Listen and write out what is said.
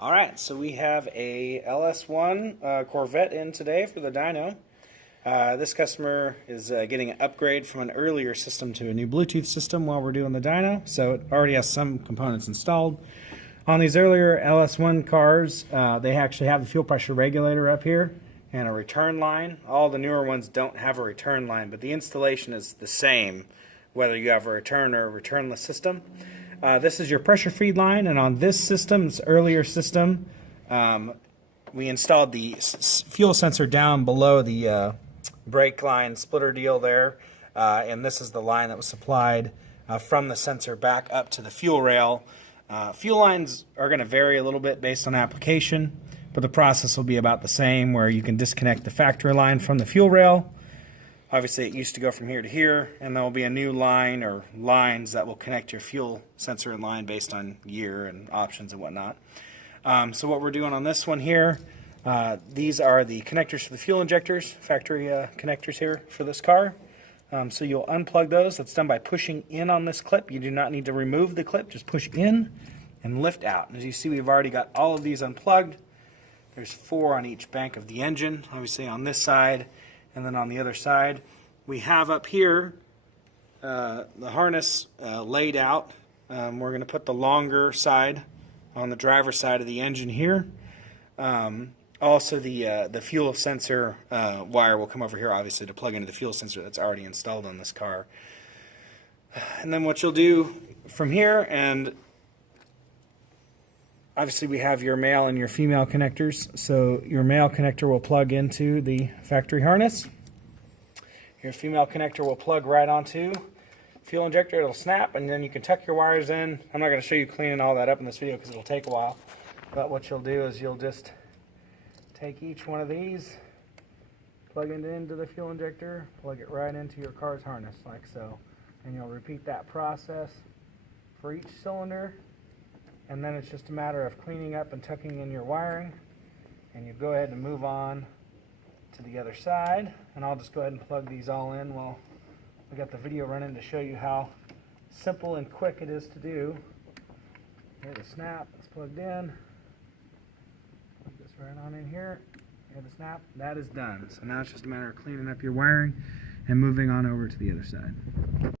Alright, so we have a LS1 Corvette in today for the dyno. This customer is getting an upgrade from an earlier system to a new Bluetooth system while we're doing the dyno, so it already has some components installed. On these earlier LS1 cars, they actually have the fuel pressure regulator up here and a return line. All the newer ones don't have a return line, but the installation is the same whether you have a return or a returnless system. This is your pressure feed line, and on this system, this earlier system, we installed the fuel sensor down below the brake line splitter deal there, and this is the line that was supplied from the sensor back up to the fuel rail. Fuel lines are going to vary a little bit based on application, but the process will be about the same, where you can disconnect the factory line from the fuel rail. Obviously, it used to go from here to here, and there will be a new line or lines that will connect your fuel sensor and line based on year and options and whatnot. So what we're doing on this one here, these are the connectors for the fuel injectors, factory connectors here for this car. So you'll unplug those. That's done by pushing in on this clip. You do not need to remove the clip, just push in and lift out. And as you see, we've already got all of these unplugged. There's 4 on each bank of the engine, obviously on this side. And then on the other side, we have up here the harness laid out. We're going to put the longer side on the driver's side of the engine here. Also, the fuel sensor wire will come over here, obviously, to plug into the fuel sensor that's already installed on this car. And then what you'll do from here, and obviously we have your male and your female connectors. So your male connector will plug into the factory harness. Your female connector will plug right onto fuel injector. It'll snap, and then you can tuck your wires in. I'm not going to show you cleaning all that up in this video because it'll take a while. But what you'll do is you'll just take each one of these, plug it into the fuel injector, plug it right into your car's harness like so. And you'll repeat that process for each cylinder. And then it's just a matter of cleaning up and tucking in your wiring. And you go ahead and move on to the other side. And I'll just go ahead and plug these all in while we got the video running to show you how simple and quick it is to do. Here's the snap, it's plugged in. Plug this right on in here. Here's the snap, that is done. So now it's just a matter of cleaning up your wiring and moving on over to the other side.